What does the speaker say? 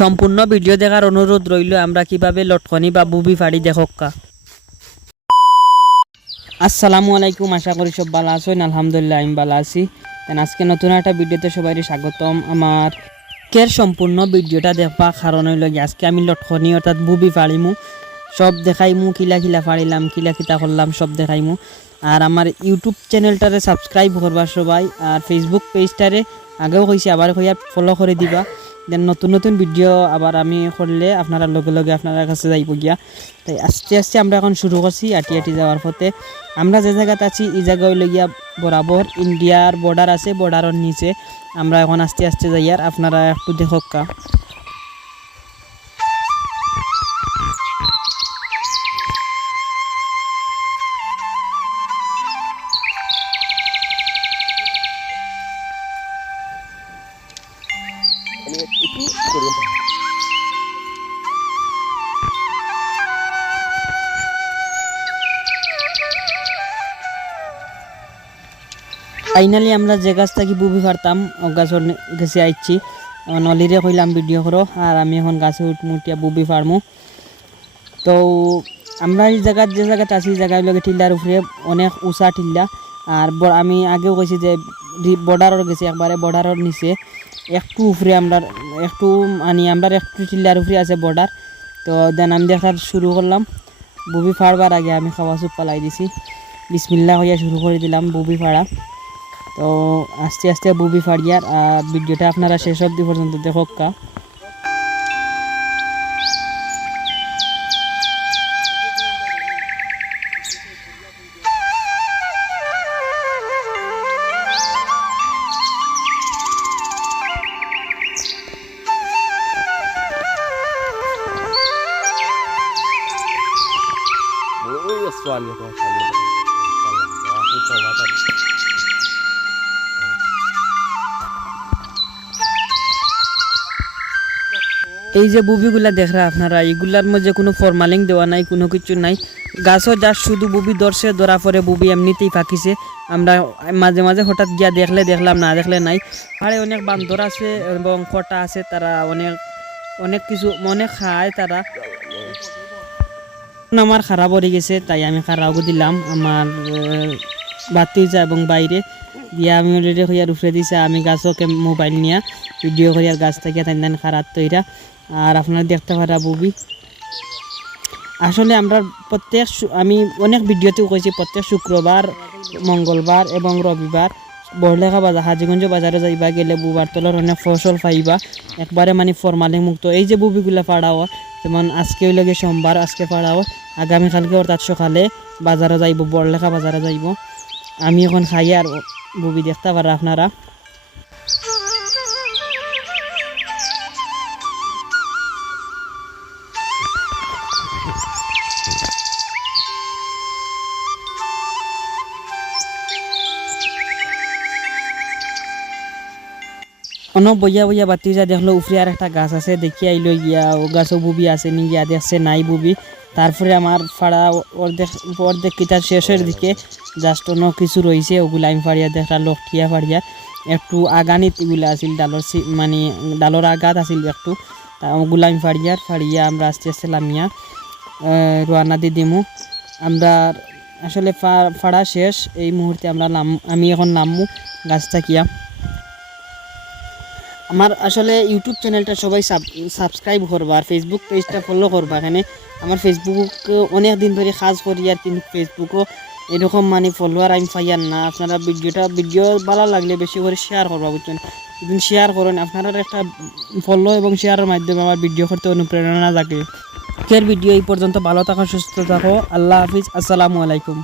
সম্পূর্ণ ভিডিও দেখার অনুরোধ রইল। আমরা কিভাবে লটকনি বা বুবি ফাড়ি দেখক্কা। আসসালামু আলাইকুম, আশা করি সব ভালো আছেন। আলহামদুলিল্লাহ আমি ভালো আছি। আজকে নতুন একটা ভিডিওতে সবাই স্বাগতম। আমার কের সম্পূর্ণ ভিডিওটা দেখবা কারণ হইল আজকে আমি লটকনি অর্থাৎ বুবি ফাড়িমু, সব দেখাইমু, কিলা কিলা ফাড়িলাম, কিলা কিতা করলাম সব দেখাইমু। আর আমার ইউটিউব চ্যানেলটারে সাবস্ক্রাইব করবা সবাই, আর ফেসবুক পেজটারে আগেও কইছি আবার কইয়া ফলো করে দিবা। দেন নতুন নতুন ভিডিও আবার আমি করলে আপনারা লগে লগে আপনার কাছে যাইব গিয়া। তাই আস্তে আস্তে আমরা এখন শুরু করছি আটি আটি যাওয়ার পথে। আমরা যে জায়গাতে আছি এই জায়গায় হইল গিয়া বরাবর ইন্ডিয়ার বর্ডার আছে, বর্ডারের নিচে আমরা এখন আস্তে আস্তে যাই। আর আপনারা একটু দেখক্কা। ফাইনালি আমরা যে গাছ থাকি বুবি ফারতাম ও গাছর গেছে আইছি। নলিরে কইলাম ভিডিও করো, আর আমি এখন গাছে উঠমুটিয়া বুবি ফার্মু। তো আমরা এই জায়গার যে জায়গাটা আছি জায়গায় লগে টিল্লার উপরে অনেক উঁচা টিল্লা। আর আমি আগেও কইছি যে বর্ডারও গেছি, একবারে বর্ডারের নিচে একটু উপরে আমরা একটু আমরা একটু টিল্লার উপরে আছে বর্ডার। তো দেন আমি দেখার শুরু করলাম। বুবি ফাড়বার আগে আমি খাওয়া চুপ পালাই দিছি, বিসমিল্লাহ হইয়া শুরু করে দিলাম বুবি ফাড়া। তো আস্তে আস্তে বুবি ফাড়িয়ার ভিডিওটা আপনারা শেষ অবধি পর্যন্ত দেখক্কা। এই যে বুবিগুলা দেখরা আপনারা, এগুলার মধ্যে কোনো ফরমালিং দেওয়া নাই, কোনো কিছু নাই। গাছও যা শুধু বুবি ধরছে, ধরা পরে বুবি এমনিতেই ফাঁকিছে। আমরা মাঝে মাঝে হঠাৎ গিয়া দেখলাম, না দেখলে নাই। আর অনেক বান্দর আছে এবং কটা আছে, তারা অনেক কিছু মনে খায় তারা। আমার খারাপ হয়ে গেছে, তাই আমি খারাপ দিলাম আমার বাতিজা এবং বাইরে দিয়া আমি অলরেডি হইয়ার উঠে দিছে। আমি গাছকে মোবাইল নিয়ে ভিডিও করিয়ার গাছ থেকে তাই খারাপ তৈরা। আর আপনারা দেখতে পারা বুবি আসলে আমরা আমি অনেক ভিডিওতেও কইছি প্রত্যেক শুক্রবার, মঙ্গলবার এবং রবিবার বড়লেখা বাজার হাজিগঞ্জ বাজারে যাইবা গেলে বুবার তলার অনেক ফসল পাইবা, একবারে মানে ফরমালিন মুক্ত। এই যে বুবিগুলা ফাড়াও, যেমন আজকে হইল গিয়ে সোমবার, আজকে ফাড়াও, আগামীকালকে অর্থাৎ সকালে বাজারে যাইব, বড়লেখা বাজারে যাইব। আমি এখন খাই আর বুবি দেখতে পারা আপনারা। বইয়া বইয়া বাতিজা দেখলো উপরে আর একটা গাছ আছে, দেখি আইলো গিয়া ও গাছও বুবি আছে নি, গিয়া দেখছে নাই বুবি। তারপরে আমার ফাড়া অর্ধেক কিতার শেষের দিকে জাস্ট অন্য কিছু রয়েছে, ওগুলো আমি ফাড়িয়া দেখলাম লক্ষিয়া ফাড়িয়া একটু আগানিত এগুলো আসিল, মানে ডালর আগাত আসিল একটু, ওগুলো আমি ফাড়িয়া আমরা আস্তে আস্তে লামিয়া রোয়ানা দিয়ে দিমু। আমরা আসলে ফাড়া শেষ এই মুহূর্তে আমি এখন নামমু গাছ থাকিয়া। আমার আসলে ইউটিউব চ্যানেলটা সবাই সাবস্ক্রাইব করবা, আর ফেসবুক পেজটা ফলো করবা। এখানে আমার ফেসবুক অনেক দিন ধরে কাজ করি, আর কিন্তু ফেসবুকও এরকম মানে ফলোয়ার আমি পাইয়ার না। আপনারা ভিডিও ভালো লাগলে বেশি করে শেয়ার করবা, বুঝছেন? যদি শেয়ার করেন আপনারা একটা ফলো এবং শেয়ারের মাধ্যমে আমার ভিডিও করতে অনুপ্রেরণা থাকে। ভিডিও এই পর্যন্ত, ভালো থাকো, সুস্থ থাকো, আল্লাহ হাফিজ, আসসালামু আলাইকুম।